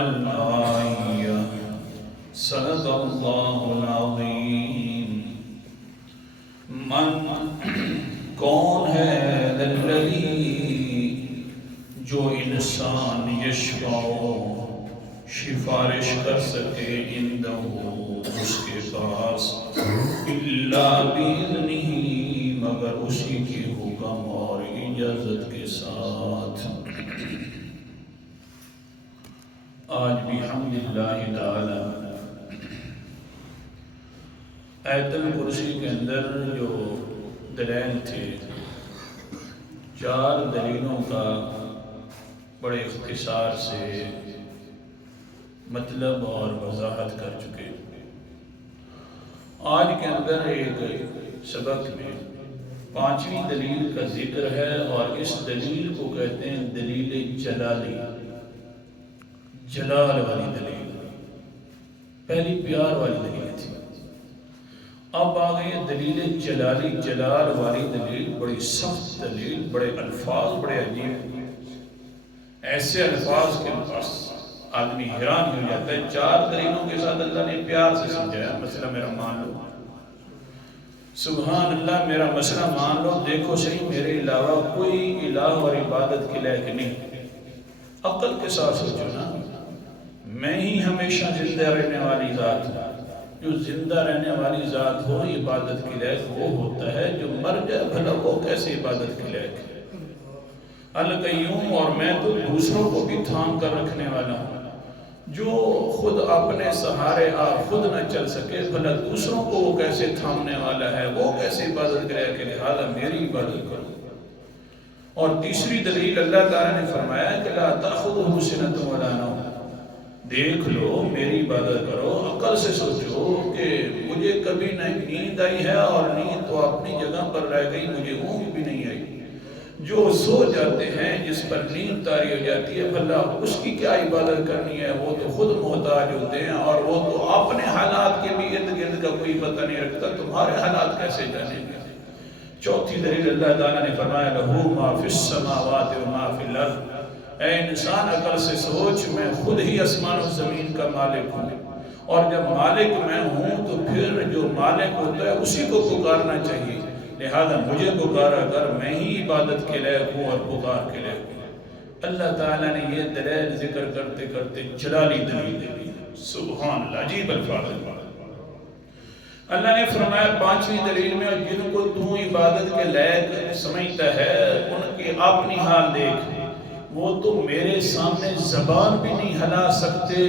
الآية صدق الله العظيم. کون ہے الذی جو انسان یشفع سفارش کر سکے عندہ اس کے پاس الا باذنہ مگر اسی کے حکم اور اجازت کے ساتھ. آج بھی الحمدللہ تعالی آیت الکرسی کے اندر جو دلائل تھے 4 دلیلوں کا بڑے اختصار سے مطلب اور وضاحت کر چکے. آج کے اندر ایک سبق میں 5ویں دلیل کا ذکر ہے اور اس دلیل کو کہتے ہیں دلیل جلالی، جلال والی دلیل. پہلی پیار والی دلیل تھی، اب آگئی دلیل جلالی، جلال والی دلیل. بڑی سخت دلیل، بڑے الفاظ بڑے عجیب، ایسے الفاظ کے پاس آدمی حیران ہو جاتا ہے. 4 دلیلوں کے ساتھ اللہ نے پیار سے سمجھایا. مسئلہ میرا مان لو، سبحان اللہ، میرا مسئلہ مان لو. دیکھو صحیح، میرے علاوہ کوئی الہ اور عبادت کے لائق نہیں. عقل کے ساتھ سوچو نا، میں ہی ہمیشہ زندہ رہنے والی ذات ہوں. جو زندہ رہنے والی ذات ہو عبادت کے لائق وہ ہوتا ہے، جو مر جائے بھلا وہ کیسے عبادت کے لائق ہے. القیوم، اور میں تو دوسروں کو بھی تھام کر رکھنے والا ہوں. جو خود اپنے سہارے آپ خود نہ چل سکے بھلا دوسروں کو وہ کیسے تھامنے والا ہے، وہ کیسے عبادت کرے کہ لہذا میری عبادت کرو. اور تیسری دلیل اللہ تعالیٰ نے فرمایا کہ لا تأخذہ سنۃ ولا نوم. دیکھ لو، میری عبادت کرو، عقل سے سوچو کہ مجھے کبھی نہ نیند آئی ہے اور نیند تو اپنی جگہ پر رہ گئی، مجھے اونگ بھی نہیں آئی. جو سو جاتے ہیں، جس پر نیند طاری ہو جاتی ہے، بھلا اس کی کیا عبادت کرنی ہے؟ وہ تو خود محتاج ہوتے ہیں اور وہ تو اپنے حالات کے بھی ارد گرد کا کوئی پتہ نہیں رکھتا، تمہارے حالات کیسے جانیں گے؟ چوتھی دلیل اللہ تعالیٰ نے فرمایا لہ ما فی السماوات و ما فی الارض. اے انسان عقل سے سوچ، میں خود ہی آسمان و زمین کا مالک ہوں، اور جب مالک میں ہوں تو پھر جو مالک ہوتا ہے اسی کو پکارنا چاہیے. لہذا مجھے پکارا کر، میں ہی عبادت کے لائق ہوں اور پکار کے لائق ہوں. اللہ تعالیٰ نے یہ دلیل ذکر کرتے کرتے جلالی دلیل دی. سبحان اللہ، عجیب الفاظ. اللہ نے فرمایا 5ویں دلیل میں، جن کو تو عبادت کے لائق سمجھتا ہے ان کی اپنی حال دیکھ، وہ تو میرے سامنے زبان بھی نہیں ہلا سکتے،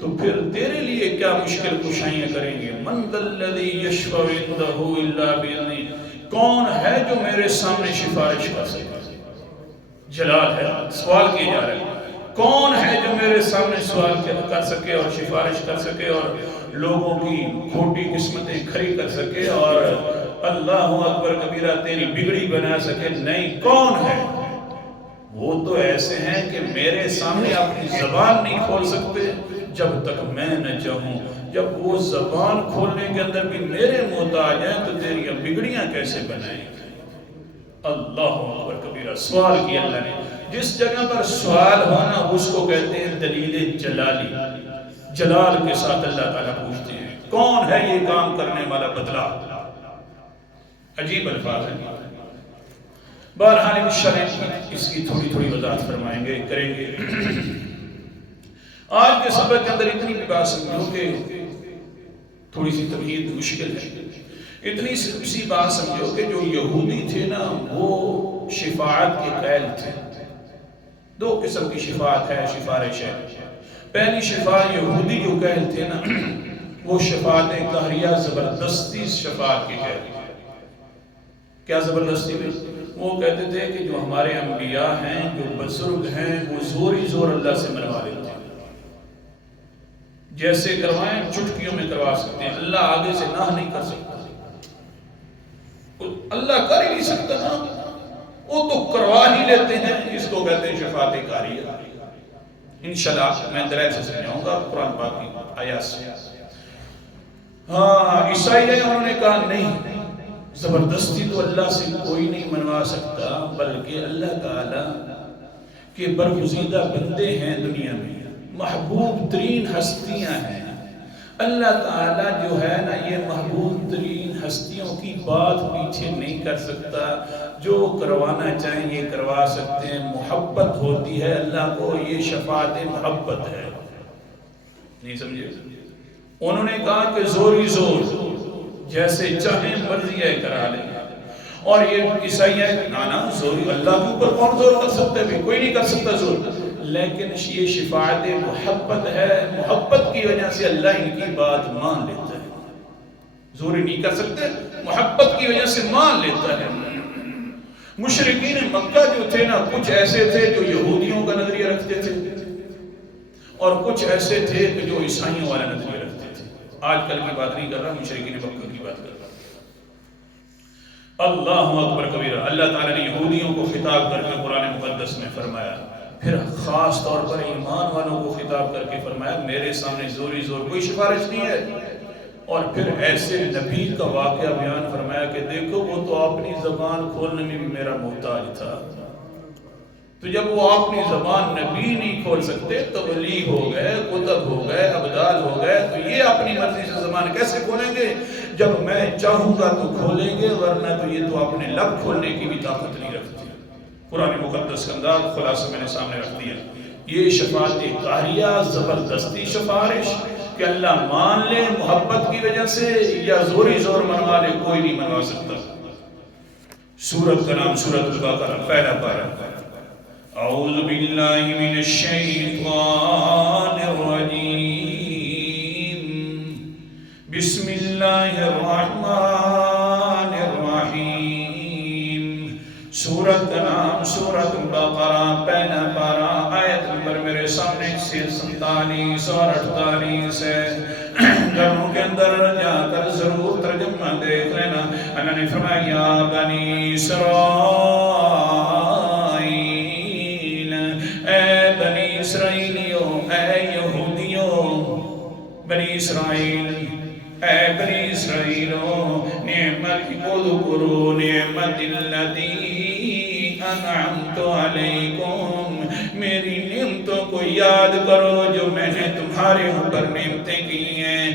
تو پھر تیرے لیے کیا مشکل کشائیاں کریں گے. من ذا الذی یشفع عندہ الا باذنہ. کون ہے جو میرے سامنے سفارش کر سکے؟ جلال ہے، سوال کیا جا رہا ہے. کون ہے جو میرے سامنے سوال کر سکے اور سفارش کر سکے اور لوگوں کی کھوٹی قسمتیں کھری کر سکے اور اللہ اکبر کبیرہ تیری بگڑی بنا سکے؟ نہیں. کون ہے؟ وہ تو ایسے ہیں کہ میرے سامنے اپنی زبان نہیں کھول سکتے جب تک میں نہ چاہوں. جب وہ زبان کھولنے کے اندر بھی میرے محتاج ہیں تو تیری بگڑیاں کیسے بنائیں گے؟ اللہ اکبر کبیرہ. سوال کیا اللہ نے. جس جگہ پر سوال ہونا اس کو کہتے ہیں دلیل جلالی. جلال کے ساتھ اللہ تعالیٰ پوچھتے ہیں کون ہے یہ کام کرنے والا؟ بدلا. عجیب الفاظ ہیں. بہرحال انشاءاللہ اس کی تھوڑی وضاحت فرمائیں گے، کریں گے. آج کے سبق کے اندر اتنی بھی بات سمجھو کہ تھوڑی سی تمہید مشکل ہے. اتنی سی بات سمجھو کہ جو یہودی تھے نا وہ شفاعت کے قائل تھے. 2 قسم کی شفاعت ہے، سفارش ہے. پہلی شفاعت یہودی جو قائل تھے نا وہ شفاعت قہریہ، زبردستی شفاعت کی قائل. کیا زبردستی میں؟ وہ کہتے تھے کہ جو ہمارے انبیاء ہیں، جو بزرگ ہیں، وہ زور اللہ سے منوا لیتے ہیں. جیسے کروائیں چٹکیوں میں کروا سکتے ہیں. اللہ آگے سے نہ نہیں کر سکتا. اللہ کر ہی نہیں سکتا نا، وہ تو کروا ہی لیتے ہیں. اس کو کہتے ہیں شفاعت قہریہ. انشاءاللہ میں دلائل سے سمجھاؤں گا قرآن پاک کی آیات سے. ہاں، عیسائی ہیں، انہوں نے کہا نہیں، زبردستی تو اللہ سے کوئی نہیں منوا سکتا، بلکہ اللہ تعالیٰ کے برگزیدہ بندے ہیں دنیا میں، محبوب ترین ہستیاں ہیں. اللہ تعالیٰ جو ہے نا یہ محبوب ترین ہستیوں کی بات پیچھے نہیں کر سکتا. جو کروانا چاہیں یہ کروا سکتے ہیں. محبت ہوتی ہے اللہ کو, یہ شفاعت محبت ہے. نہیں سمجھے؟ انہوں نے کہا کہ زوری زور جیسے چاہیں مرضی ہے کرا لیں. اور یہ عیسائی ہے نا زوری اللہ کے اوپر کون زور کر سکتا ہے؟ کوئی نہیں کر سکتا زور. لیکن یہ شفاعت محبت ہے. محبت کی وجہ سے اللہ ان کی بات مان لیتا ہے. زوری نہیں کر سکتے, محبت کی وجہ سے مان لیتا ہے. مشرکین مکہ جو تھے نا, کچھ ایسے تھے جو یہودیوں کا نظریہ رکھتے تھے اور کچھ ایسے تھے کہ جو عیسائیوں والا نظریہ رکھتے تھے. آج کل کی بات نہیں کر رہا, مشرکین مکہ کی بات کر رہا. اللہ اکبر کبیرہ. اللہ تعالیٰ نے یہودیوں کو خطاب کر کے قرآن مقدس میں فرمایا, پھر خاص طور پر ایمان والوں کو خطاب کر کے فرمایا میرے سامنے زوری زور کوئی سفارش نہیں ہے. اور پھر ایسے نبی کا واقعہ بیان فرمایا کہ دیکھو وہ تو اپنی زبان کھولنے میں بھی میرا محتاج تھا. تو جب وہ اپنی زبان نبی نہیں کھول سکتے, تبلیغ ہو گئے, کتب ہو گئے, ابدال ہو گئے, تو یہ اپنی مرضی سے زبان کیسے کھولیں گے؟ جب میں چاہوں گا تو کھولیں گے, ورنہ تو یہ تو اپنے لب کھولنے کی بھی طاقت نہیں رکھتی. قرآن مقدس کا انداز خلاصہ میں نے سامنے رکھ دیا. یہ شفاعت قہریہ زبردستی سفارش کہ اللہ مان لے محبت کی وجہ سے, یا زوری زور منوا لے, کوئی نہیں منوا سکتا. سورت کا نام سورت البقرہ, پہلا پارہ. اعوذ باللہ من الشیطان الرجیم, بسم اللہ الرحمن الرحیم. سورت کا نام سورت البقرہ, پہلا پارہ, آیت نمبر میرے سامنے 47 اور 48 ہے. گھروں کے اندر جا کر ضرور ترجمہ دیکھ لینا. اللہ نے فرمایا یا بنی اسرائیل, اے بنی اسرائیلیوں, اے یہودیوں. بنی اسرائیل, اے بنی اسرائیلوں, نعمت اذکروا نعمت الذی انعمت علیکم, میری نعمتوں کو یاد کرو جو میں نے تمہارے اوپر نعمتیں کی ہیں.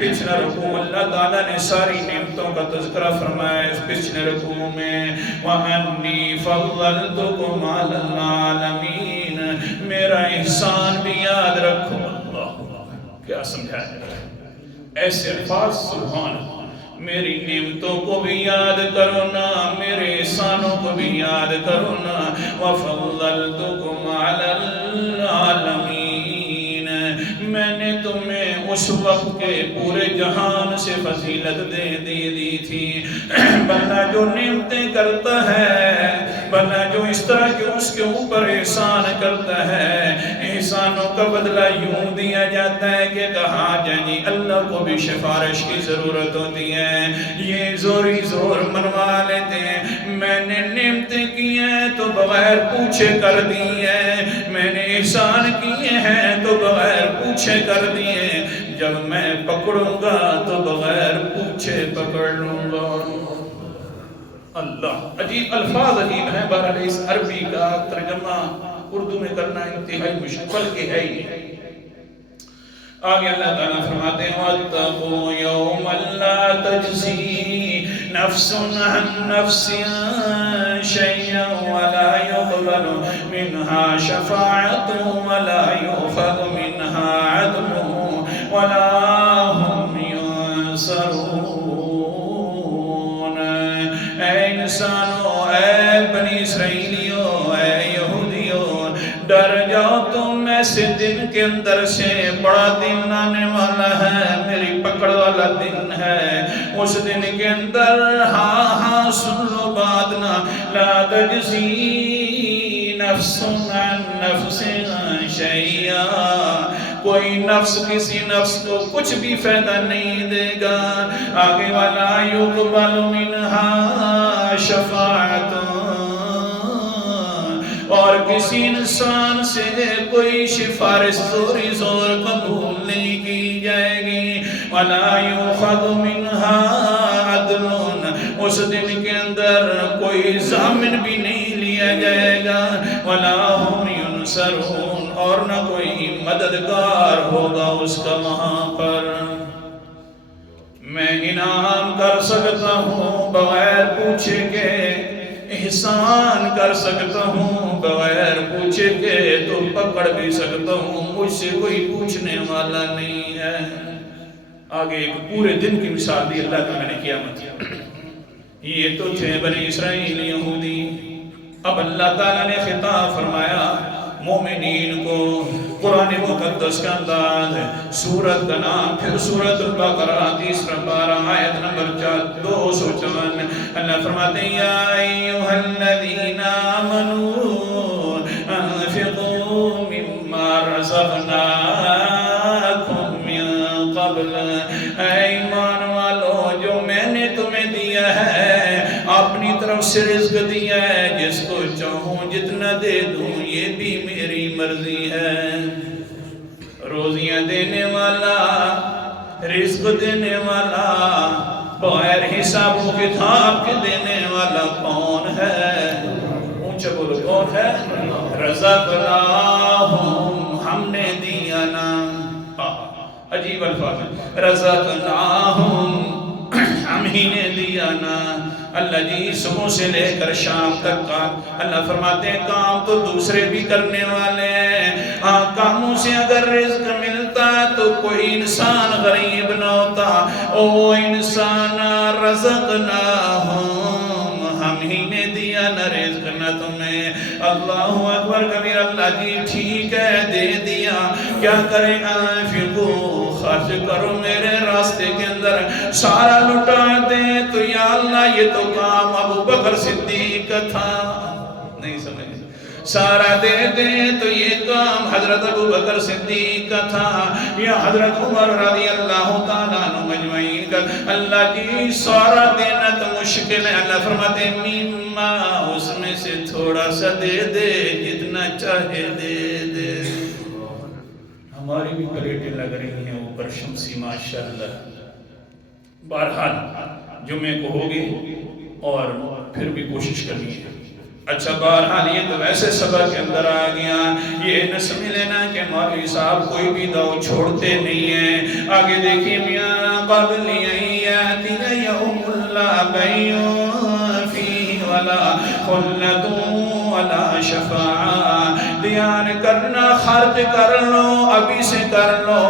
پچھلا رکوع اللہ تعالیٰ نے ساری نعمتوں کا تذکرہ فرمایا اس پچھلے رکوع میں. وَأَنِّي فَضَّلْتُكُمْ عَلَى الْعَالَمِينَ, میرا احسان بھی یاد رکھو. اللہ کیا سمجھایا ایسے الفاظ, سبحان اللہ. میری نعمتوں کو بھی یاد کرو نا, میرے احسانوں کو بھی یاد کرو نا. وَفَضَّلْتُكُمْ عَلَى الْعَالَمِينَ, میں نے تمہیں اس وقت کے پورے جہان سے فضیلت دے دی تھی. بندہ جو نعمتیں کرتا ہے, بندہ جو اس طرح کے اس کے اوپر احسان کرتا ہے, احسانوں کا بدلہ یوں دیا جاتا ہے کہ کہا جائے اللہ کو بھی سفارش کی ضرورت ہوتی ہے. یہ زوری زور منوا لیتے ہیں. میں نے نعمتیں کی ہیں تو بغیر پوچھے کر دی ہیں, میں نے احسان کیے ہیں تو بغیر پوچھے کر دیے. جب میں پکڑوں گا تو بغیر پوچھے پکڑ لوں گا. اللہ عجیب الفاظ عجیب ہیں. بہرحال اس عربی کا ترجمہ اردو میں کرنا انتہائی مشکل کے ہے ہی. آگے اللہ تعالیٰ فرماتے ہیں وَاتَّقُوا يَوْمًا لَا تَجْزِي نَفْسٌ عَن نَفْسٍ شَيْئًا وَلَا يُقْبَلُ مِنْهَا شَفَاعَةٌ وَلَا يُؤْخَذُ مِنْهَا عَدْلٌ وَلَا هُمْ يُنصَرُونَ. اے انسانوں, اے بنی اسرائیلیوں, اے یہودیوں, ڈر جاؤ تم ایسے دن کے اندر سے. بڑا دن آنے والا ہے, میری پکڑ والا دن ہے. اس دن کے اندر ہاں سن لو بات نا, لا تجزی نفس عن نفس شیئا, کوئی نفس کسی نفس کو کچھ بھی فائدہ نہیں دے گا. آگے والا یقبل منہا شفاعت, اور کسی انسان سے کوئی سفارش زوری زور قبول نہیں کی جائے گی. وَلَا يُؤْخَذُ مِنْهَا عَدْلٌ, اس دن کے اندر کوئی ضامن بھی نہیں لیا جائے گا. وَلَا هُمْ ینصرون، اور نہ کوئی مددگار ہوگا اس کا وہاں پر۔ میں انعام کر سکتا ہوں بغیر پوچھے کہ، احسان کر سکتا ہوں بغیر پوچھے کہ، تو پکڑ بھی سکتا ہوں، مجھ سے کوئی پوچھنے والا نہیں ہے۔ آگے ایک پورے دن کی مثال دی اللہ تعالیٰ نے قیامت۔ یہ تو تھے بنی اسرائیل یہودی، اب اللہ تعالیٰ نے خطاب فرمایا مومنین کو۔ قرآن مقدس کا انداز ہے، سورت کا نام پھر سورت البقرہ، تیسرا پارہ آیت نمبر 254۔ اللہ فرماتے ہیں یا ایھا الذین آمنوا انفقوا مما رزقناکم من قبل، اے ایمان والو جو میں نے تمہیں دیا ہے اپنی طرف سے رزق دیا ہے، جس کو چاہوں جتنا دے دوں، یہ بھی میری مرضی ہے۔ روزیاں دینے والا، رزق دینے والا، بغیر حساب و کتاب کے دینے والا کون ہے؟ اونچا بولو کون ہے؟ رزقناہم، ہم نے دیا نا۔ عجیب الفاظ، رزقناہم، ہم ہی نے دیا نا۔ اللہ جی صبح سے لے کر شام تک کا اللہ فرماتے ہیں کام تو دوسرے بھی کرنے والے ہیں، ہاں کاموں سے اگر رزق ملتا تو کوئی انسان غریب نہ ہوتا۔ او انسان رزقناہم، ہم ہی نے دیا نہ رزق نہ تمہیں۔ اللہ اکبر کبیر۔ اللہ جی ٹھیک ہے دے دیا، کیا کریں؟ انفقوا، خرچ کرو میرے راستے کے اندر، سارا لٹا دیں تو یا اللہ یہ تو کام ابو بکر صدیق کا تھا، نہیں سمجھے؟ سارا دے دیں تو یہ کام حضرت ابو بکر صدیق کا تھا، یا حضرت عمر رضی اللہ تعالیٰ عنہ مجمعین کا۔ اللہ جی سارا دینا تو مشکل ہے، اللہ فرماتے ہیں مما، اس میں سے تھوڑا سا دے دے، جتنا چاہے دے دے۔ ہماری بھی پلیٹیں لگ رہی ہیں اوپر شمسی ماشاءاللہ۔ بہرحال جمعے کو ہوگی اور پھر بھی کوشش کرنی ہے۔ اچھا بہرحال یہ تو ویسے سبق کے اندر آ گیا، یہ نہ سمجھ لینا کہ مولوی صاحب کوئی بھی دعو چھوڑتے نہیں ہیں۔ آگے دیکھیں میاں قبل یأتی یوم لا بیع فیہ ولا خلۃ ولا شفاعہ، دھیان کرنا، خرچ کر لو ابھی سے کر لو،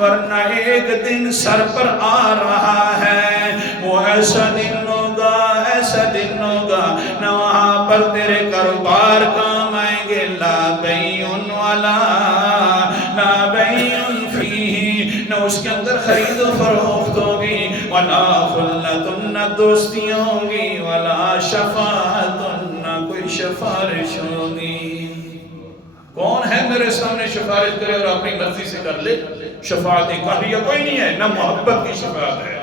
ورنہ ایک دن سر پر آ رہا ہے، وہ ایسا دن ہوگا، ایسا دن ہوگا نہ وہاں پر تیرے کاروبار کام آئیں گے، لا بیع ولا لا بیع فیہ، نہ اس کے اندر خرید و فروخت ہوگی، ولا خلۃ، نہ دوستیاں ہوگی، ولا شفاعت، نہ کوئی سفارش ہوگی۔ کون ہے میرے سامنے سفارش کرے اور اپنی مرضی سے کر لے؟ شفاعت قہریہ کوئی نہیں ہے، نہ محبت کی شفاعت ہے۔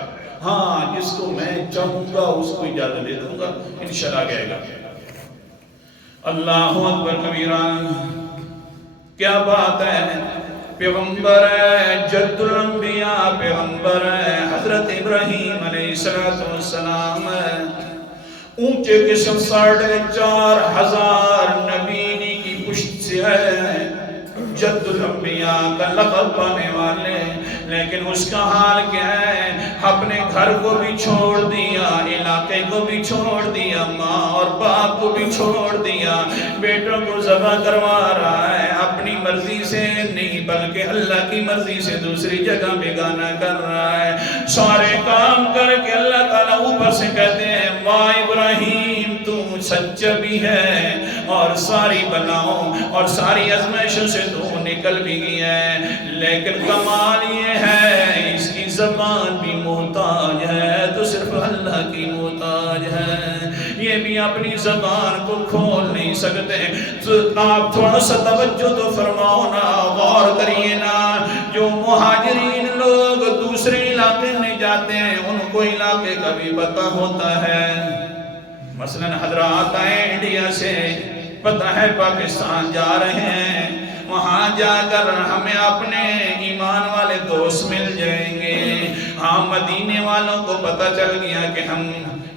ہاں جس کو میں چاہوں گا اس کو اجازت دے دوں گا، انشاءاللہ آگے گا۔ اللہ اکبر کبیرہ، کیا بات ہے! پیغمبر ہے، جد الانبیاء پیغمبر ہے، حضرت ابراہیم علیہ السلام ہے، اونچے قسم 4,500 نبی کی پشت سے ہے، جد الانبیاء کا لقب پانے والے، لیکن اس کا حال کیا ہے؟ اپنے گھر کو بھی چھوڑ دیا، علاقے کو بھی چھوڑ دیا، ماں اور باپ کو بھی چھوڑ دیا، بیٹوں کو ذبح کروا رہا ہے، اپنی مرضی سے نہیں بلکہ اللہ کی مرضی سے دوسری جگہ بیگانہ کر رہا ہے۔ سارے کام کر کے اللہ تعالیٰ اوپر سے کہتے ہیں ماں ابراہیم تو سچا بھی ہے اور ساری بلاؤں اور ساری آزمائشوں سے تو نکل بھی گیا ہے، لیکن کمال یہ ہے اس کی زبان بھی محتاج ہے، تو صرف اللہ کی محتاج ہے، یہ بھی اپنی زبان کو کھول نہیں سکتے۔ تو آپ تھوڑا سا توجہ تو فرماؤ نا، غور کریے نا، جو مہاجرین لوگ دوسرے علاقے میں جاتے ہیں ان کو علاقے کا بھی پتہ ہوتا ہے، مثلا حضرات آئے انڈیا سے، پتہ ہے پاکستان جا رہے ہیں، وہاں جا کر ہمیں اپنے ایمان والے دوست مل جائیں گے، ہاں مدینے والوں کو پتہ چل گیا کہ ہم،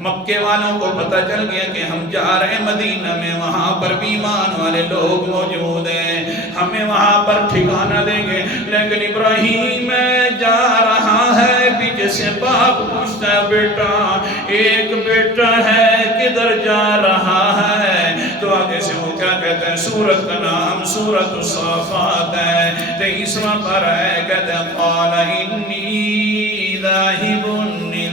مکے والوں کو پتہ چل گیا کہ ہم جا رہے ہیں مدینہ میں، وہاں پر بھی ایمان والے لوگ موجود ہیں، ہمیں وہاں پر ٹھکانہ دیں گے، لیکن ابراہیم میں جا رہا ہے، پیچھے سے باپ پوچھتا ہے بیٹا ایک بیٹا ہے کدھر جا رہا ہے؟ تو آگے سے وہ کیا کہتے ہیں، سورت کا نام سورت الصافات ہے، 23واں پارہ ہے، کہتے ہیں قال انی ذاہب الی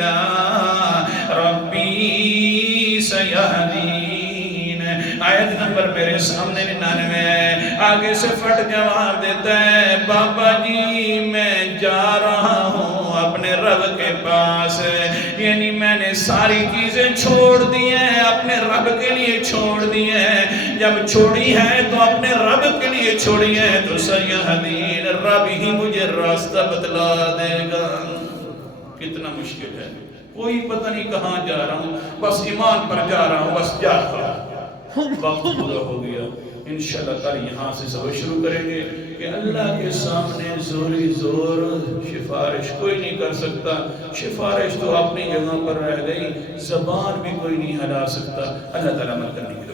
ربی سیہدین، آیت نمبر میرے سامنے 99 ہے۔ آگے سے پھٹ جواب دیتا ہے بابا جی میں جا رہا ہوں اپنے رب کے پاس، یعنی میں نے ساری چیزیں چھوڑ دی ہیں، اپنے رب کے لیے چھوڑ دی ہیں، جب چھوڑی ہے تو اپنے رب کے لیے چھوڑی ہے، تو سیہدین رب ہی مجھے راستہ بتلا دے گا۔ کتنا مشکل ہے، کوئی پتہ نہیں کہاں جا رہا ہوں، بس ایمان پر جا رہا ہوں، بس جا رہا ہوں، وقت پورا ہو گیا۔ انشاءاللہ تعالی یہاں سے سب شروع کریں گے کہ اللہ کے سامنے زوری زور سفارش کوئی نہیں کر سکتا، سفارش تو اپنی جگہ پر رہ گئی، زبان بھی کوئی نہیں ہلا سکتا۔ اللہ تعالیٰ مدد کرنے کی